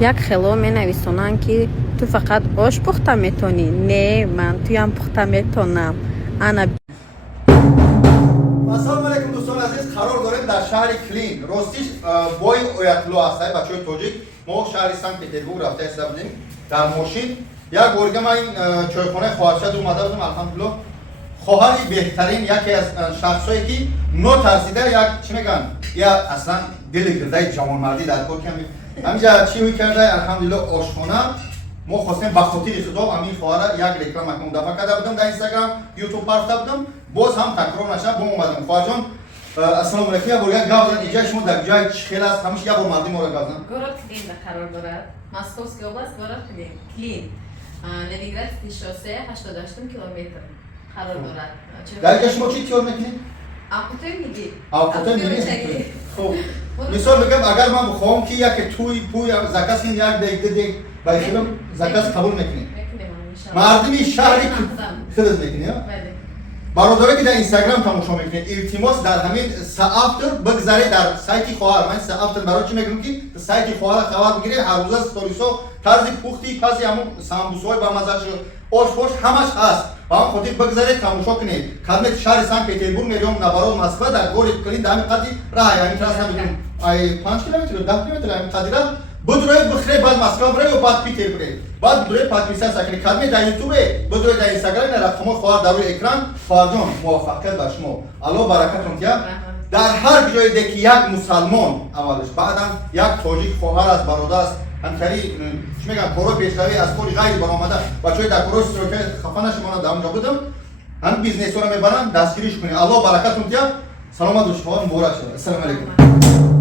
як хело менависонанд ки ту фақат ош пухта метонӣ. Не, ман туям пухта метонам. ана ассалому алайкум дӯстони азиз, қарор дорем дар шаҳри Клин. Ростиш бои оятулло ҳастай бачаҳои тоҷик. Мо шаҳри Санкт Петербург рафта иста будем дар мошин. Як борга ман ин чойхонаи хоҳарчад омада будам, алҳамдулилло. хоҳари беҳтарин яке аз шахсое ки нотарсида як чӣ мегӯянд я аслан дили гирдаи ҷавонмардӣ дар кор ками ҳаминҷа чӣ карда алҳамдулилло ошхона мо хостем ба хотири худо амин хоҳара як реклама мудафа карда будам дар Instagram, YouTube рафта будам, боз ҳам такрор нашуда бо омадам. хоҳарҷон ассалому алайкум, як бор як гап зан иҷои шумо дар ҷои чӣ хел аст? ҳамиш як бор мардӣ моро гап зан. город Клин қарор дорад. Московский област, город Клин. Ленинградский шоссе 88 километр қарор дорад. дар ҷои шумо чӣ тиёр мекунед? Автобус миди. Автобус миди. Хуб. Мисол мегӯям агар ман бихоҳам ки яке туй пуй заказ кин як дег ду дег ба ихтилом заказ қабул мекунед? мардуми шаҳри худат мекунед? бародаре ки дар Instagram тамошо мекунед, илтимос дар ҳамин саафтр бигзаред дар сайти хоҳар. ман саафтр барои чӣ мегӯям ки сайти хоҳар хабар бигиред, ҳаррӯза сторисо, тарзи пухти пази ҳамон самбусҳои ба маззаашо ош-пош ҳамаш ҳаст. ба ҳамин хотир бигзаред, тамошо кунед. Кадмет шаҳри Санкт Петербург мериём наворот Москва дар гори Клин дар ҳамин қадри раҳ ҳамин трас набудем. ай 5 километр 10 километр ҳамин қадира бидуред бихре баъд Москва бире ё баъд Питер бире. баъд бидуред подписаться кунед. Кадмет дар ютубе бидуред дар Instagram рақамҳои хоҳар дар рӯи экран. хоҳарҷон муваффақият ба шумо. алло баракатон тия. дар ҳар ҷое ки як мусалмон аввалаш баъдан як тоҷик хоҳар аст, бародар аст, ҳамкари чӣ мегӯям корои пешравӣ аз кори ғайри баромада бачаҳои дар корои сирока хафа нашавонанд дар онҷо будам. ҳамин бизнесоро мебаранд, дастгириш кунед. алло баракатон тия. саломат бошед, ҳавот муборак шавад. ассалому алайкум.